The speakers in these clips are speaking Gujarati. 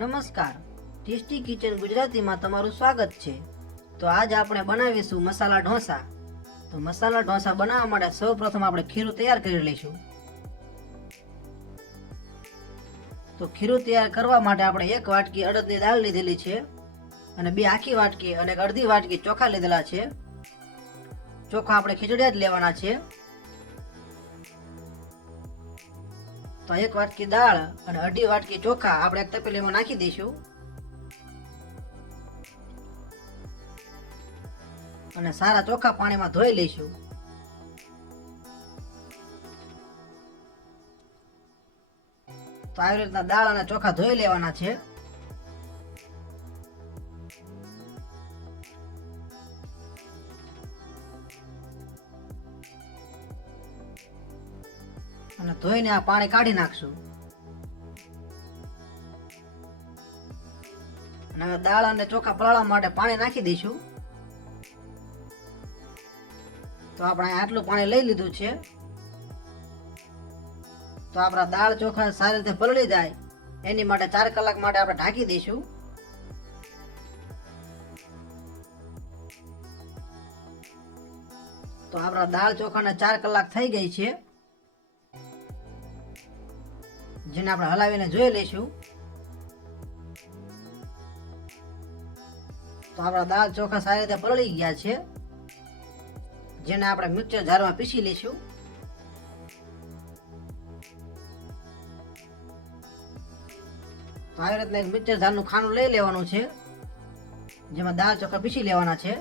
નમસ્કાર, ટેસ્ટી કિચન ગુજરાતીમાં તમારું સ્વાગત છે. તો આજ આપણે બનાવીશું મસાલા ઢોસા. તો મસાલા ઢોસા બનાવવા માટે સૌપ્રથમ આપણે ખીરું તૈયાર કરી લઈશું. તો ખીરું તૈયાર કરવા માટે આપણે 1 વાટકી અડદની દાળ લીધેલી છે અને 2 આખી વાટકી અને 1/2 વાટકી ચોખા લીધેલા છે. ચોખા આપણે ખીચડિયા જ લેવાના છે. તો 1 વાટકી દાળ અને 1/2 વાટકી ચોખા આપણે એક તપેલીમાં નાખી દઈશું અને સારા ચોખા પાણીમાં ધોઈ લઈશું. તો આવી રીતના દાળ અને ચોખા ધોઈ લેવાના છે. અને ધોઈને આ પાણી કાઢી નાખશું. અને હવે દાળ અને ચોખા પલાળવા માટે પાણી નાખી દઈશું. તો આપણે આટલું પાણી લઈ લીધું છે. તો આપણા દાળ ચોખા સારી રીતે પલળી જાય એની માટે 4 કલાક માટે આપણે ઢાંકી દઈશું. તો આપણા દાળ ચોખાને 4 કલાક થઈ ગઈ છે, જેને આપણે હલાવીને જોઈ લઈશું. તો આપણા દાળ ચોખા સારી રીતે પલળી ગયા છે, જેને આપણે મિક્સર જારમાં પીસી લઈશું. તો આવી રીતના એક મિક્સર જારનું ખાનું લઈ લેવાનું છે, જેમાં દાળ ચોખા પીસી લેવાના છે.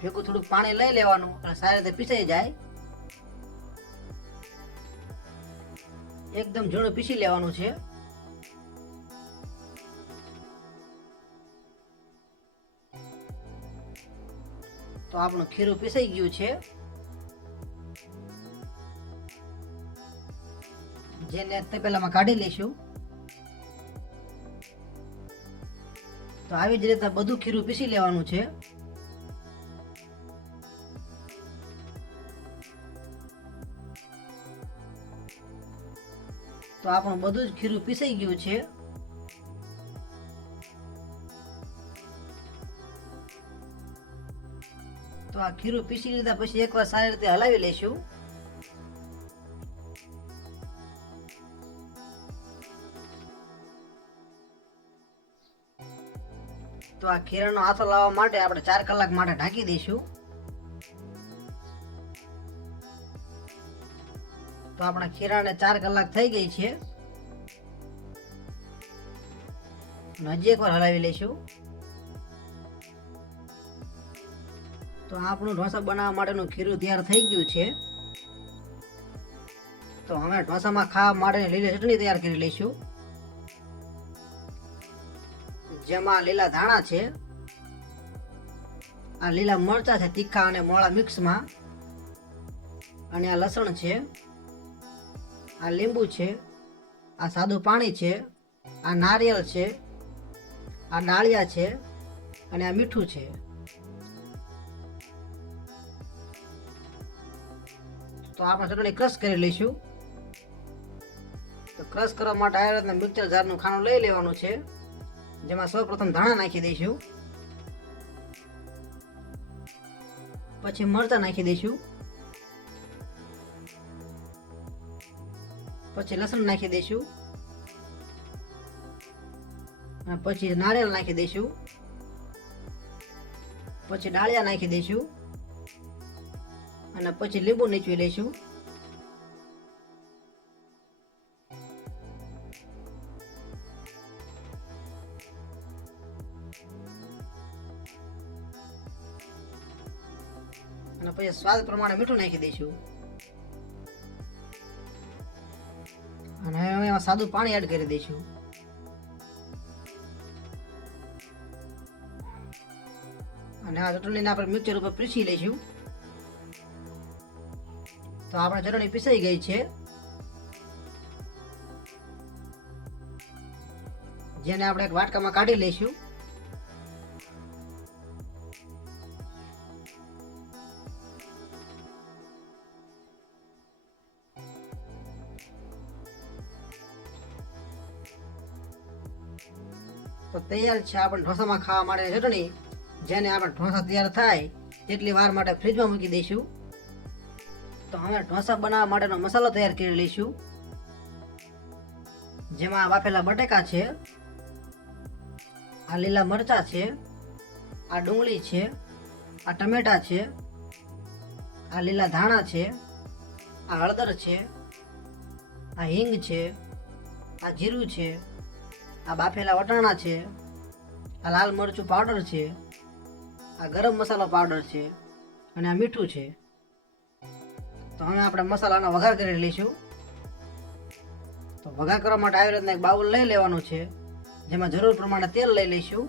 ભેગું થોડુંક પાણી લઈ લેવાનું અને સારી રીતે પીસાઈ જાય. એકદમ ઝીણું પીસી લેવાનું છે. તો આપણું ખીરું પીસાઈ ગયું છે, જેને તપેલામાં કાઢી લઈશું. તો આવી જ રીતે બધું ખીરું પીસી લેવાનું છે. તો આપણું બધું જ ખીરું પીસાઈ ગયું છે. તો આ ખીરું પીસી લીધા પછી એકવાર સારી રીતે હલાવી લઈશું. તો આ ખીરાનો આથો લાવવા માટે આપણે 4 કલાક માટે ઢાંકી દઈશું. તો આપણા ખીરાને 4 કલાક થઈ ગઈ છે. હજી એકવાર હલાવી લઈશું. તો આપણું ઢોસા બનાવવા માટેનું ખીરું તૈયાર થઈ ગયું છે. તો હવે ઢોસામાં ખાવા માટેની લીલી ચટણી તૈયાર કરી લઈશું, જેમાં લીલા ધાણા છે, આ લીલા મરચા છે તીખા અને મોળા મિક્સમાં, અને આ લસણ છે, આ લીંબુ છે, આ સાદું પાણી છે, આ નારિયેળ છે, આ ડાળિયા છે અને આ મીઠું છે. તો આપણે ચટણી ક્રશ કરી લઈશું. તો ક્રશ કરવા માટે આ રીતના મિક્સર જારનું ખાનું લઈ લેવાનું છે, જેમાં સૌપ્રથમ ધાણા નાખી દઈશું, પછી મરચાં નાખી દઈશું, પછી લસણ નાખી દઈશું, અને પછી નારિયેળ નાખી દઈશું, પછી ડાળિયા નાખી દઈશું, અને પછી લીંબુ નીચવી લઈશું. અને પછી સ્વાદ પ્રમાણે મીઠું નાખી દઈશું. અને હવે એમાં સાદું પાણી એડ કરી દઈશું. અને આ ચટણીને આપણે મિક્સર ઉપર પીસી લઈશું. તો આપણે ચટણી પીસાઈ ગઈ છે, જેને આપણે એક વાટકામાં કાઢી લઈશું. તો તૈયાર છે આપણે ઢોસામાં ખાવા માટે ચટણી, જેને આપણે ઢોસા તૈયાર થાય તેટલી વાર માટે ફ્રીજમાં મૂકી દઈશું. તો હવે ઢોસા બનાવવા માટેનો મસાલો તૈયાર કરી લઈશું, જેમાં બાફેલા બટેકા છે, આ લીલા મરચા છે, આ ડુંગળી છે, આ ટમેટા છે, આ લીલા ધાણા છે, આ હળદર છે, આ હિંગ છે, આ જીરું છે, આ બાફેલા વટાણા છે, આ લાલ મરચું પાવડર છે, આ ગરમ મસાલો પાવડર છે અને આ મીઠું છે. તો હવે આપણે મસાલાનો વઘાર કરી લઈશું. તો વઘાર કરવા માટે આવી રીતના એક બાઉલ લઈ લેવાનું છે, જેમાં જરૂર પ્રમાણે તેલ લઈ લઈશું.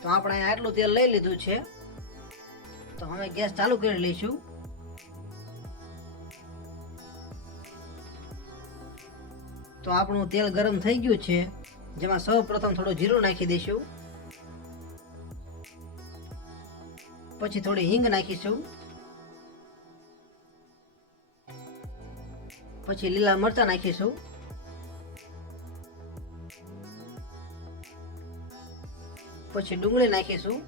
તો આપણે અહીંયા આટલું તેલ લઈ લીધું છે. તો હવે ગેસ ચાલુ કરી લઈશું. તો આપણું તેલ ગરમ થઈ ગયું છે, જેમાં સૌ પ્રથમ થોડું જીરું નાખી દઈશું, પછી થોડી હિંગ નાખીશું, પછી લીલા મરચાં નાખીશું, પછી ડુંગળી નાખીશું,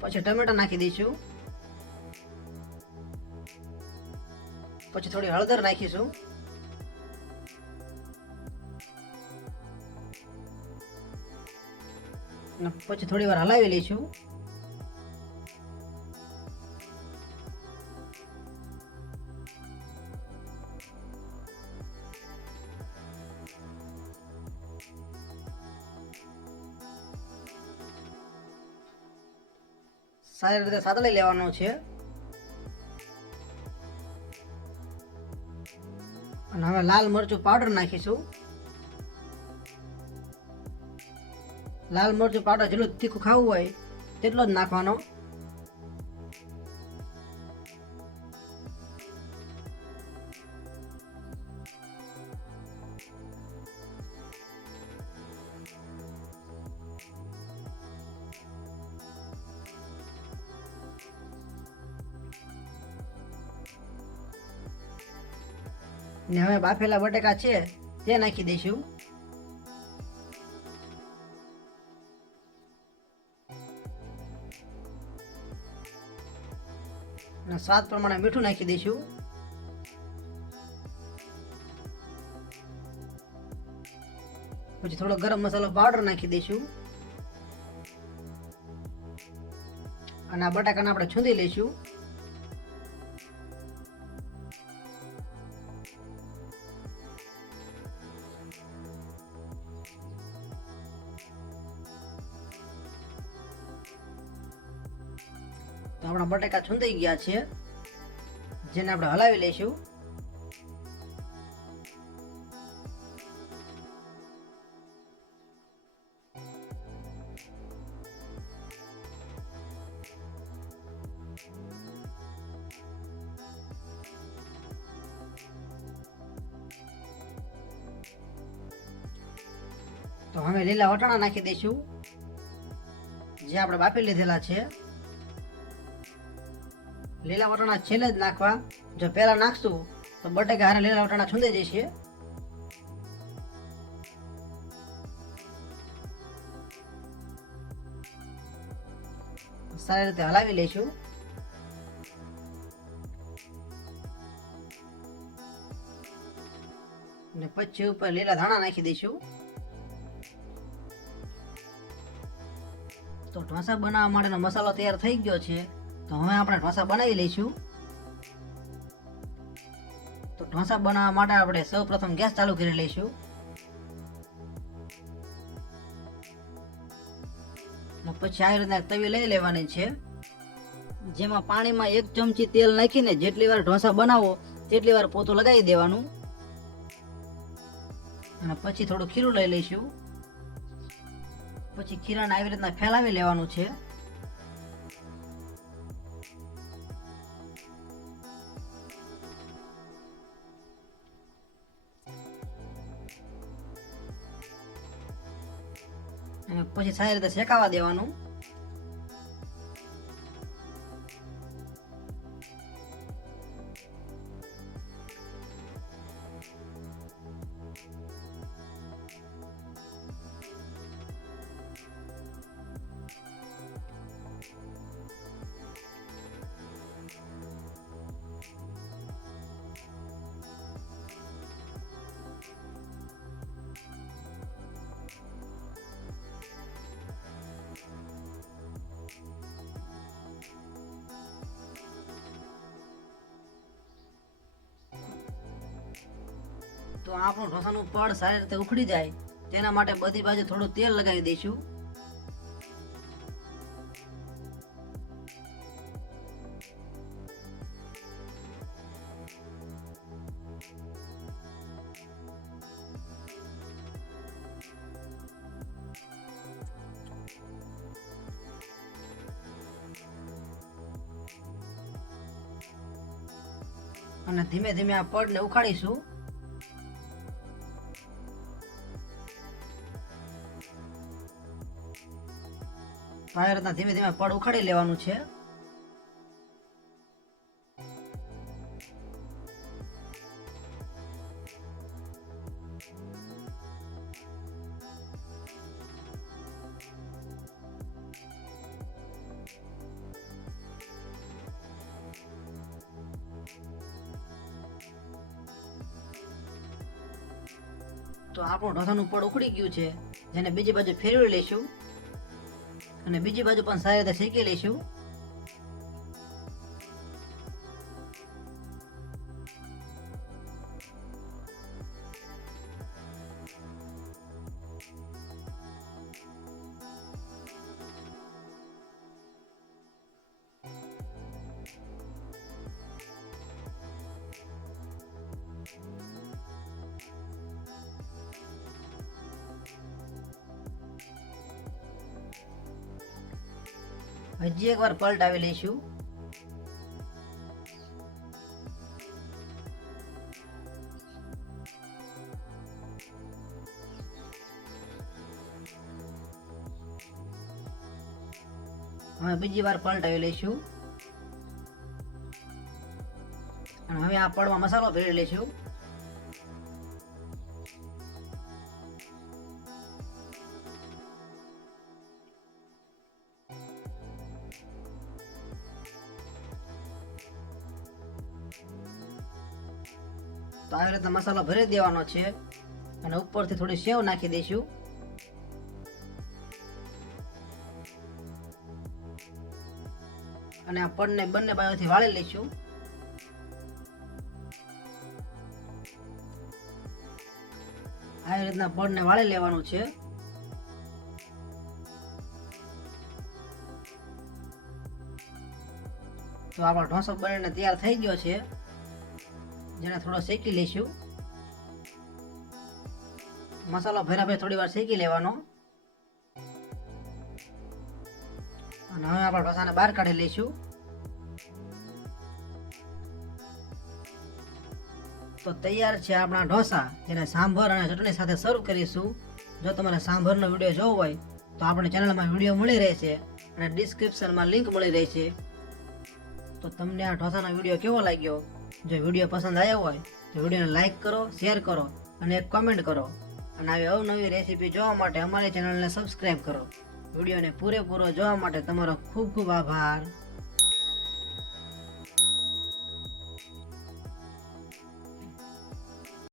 પછી ટમેટા નાખી દઈશું, પછી થોડી હળદર નાખીશું, અને પછી થોડી વાર હલાવી લઈશું. સારી રીતે સાતળી લેવાનું છે. અને હવે લાલ મરચું પાવડર નાખીશું. લાલ મરચું પાવડર જેટલું તીખું ખાવું હોય તેટલો જ નાખવાનો. ને હવે બાફેલા બટેકા છે તે નાખી દઈશું. અને સ્વાદ પ્રમાણે મીઠું નાખી દઈશું. પછી થોડો ગરમ મસાલો પાવડર નાખી દઈશું. અને આ બટાકાને આપણે છૂંદી લઈશું. તો આપણા બટાકા છૂંદાઈ ગયા છે, જેને આપણે હલાવી લઈશું. તો હવે લીલા વટાણા નાખી દઈશું, જે આપણે બાફી લીધેલા છે. લીલા વટાણા છેલ્લે જ નાખવા, જો પહેલા નાખશું તો બટેકા હારે લીલા વટાણા છૂંદાઈ જશે. સારી રીતે હલાવી લઈશું. અને પછી ઉપર લીલા ધાણા નાખી દઈશું. તો ઢોસા બનાવવા માટેનો મસાલો તૈયાર થઈ ગયો છે. તો હવે આપણે ઢોસા બનાવી લઈશું. તો ઢોસા બનાવવા માટે આપણે સૌ પ્રથમ ગેસ ચાલુ કરી લઈશું. પછી આવી રીતના તવી લઈ લેવાની છે, જેમાં પાણીમાં 1 ચમચી તેલ નાખીને જેટલી વાર ઢોસા બનાવો તેટલી વાર પોતું લગાવી દેવાનું. અને પછી થોડું ખીરું લઈ લઈશું. પછી ખીરાને આવી રીતના ફેલાવી લેવાનું છે. અને પછી સારી રીતે શેકાવા દેવાનું. તો આપણું ઢોસાનું પડ સારી રીતે ઉખડી જાય તેના માટે બધી બાજુ થોડું તેલ લગાવી દઈશું. અને ધીમે ધીમે આ પડને ઉખાડીશું. તો આ રીતના ધીમે ધીમે પડ ઉખાડી લેવાનું છે. તો આપણું ઢોસાનું પડ ઉખડી ગયું છે, જેને બીજી બાજુ ફેરવી લઈશું અને બીજી બાજુ પણ સારી રીતે શેકી લઈશું. હજી એકવાર પલટાવી લઈશું. હવે બીજી વાર પલટાવી લઈશું અને હવે આ પડમાં મસાલો ભેળવી લઈશું. તો આવી રીતે મસાલો ભરી દેવાનો છે અને ઉપરથી થોડી સેવ નાખી દઈશું. અને આ પડને બંને બાજુથી વાળી લઈશું. આવી રીતના પડને વાળી લેવાનું છે. તો આપણો ઢોસો બનીને તૈયાર થઈ ગયો છે, જેને થોડો શેકી લઈશું. મસાલો ભર્યા પછી થોડી વાર શેકી લેવાનો અને હવે આપણે ઢોસાને બહાર કાઢી લઈશું. તો તૈયાર છે આપણા ઢોસા, જેને સાંભર અને ચટણી સાથે સર્વ કરીશું. જો તમારે સાંભરનો વિડીયો જોવો હોય તો આપણી ચેનલમાં વિડીયો મળી રહેશે અને ડિસ્ક્રિપ્શનમાં લિંક મળી રહેશે. તો તમને આ ઢોસાનો વિડીયો કેવો લાગ્યો? જો વિડીયો પસંદ આવ્યો હોય તો વિડીયોને લાઈક કરો, શેર કરો અને એક કોમેન્ટ કરો. અને આવી અવનવી રેસીપી જોવા માટે અમારી ચેનલને સબસ્ક્રાઈબ કરો. વિડીયોને પૂરેપૂરો જોવા માટે તમારો ખૂબ ખૂબ આભાર.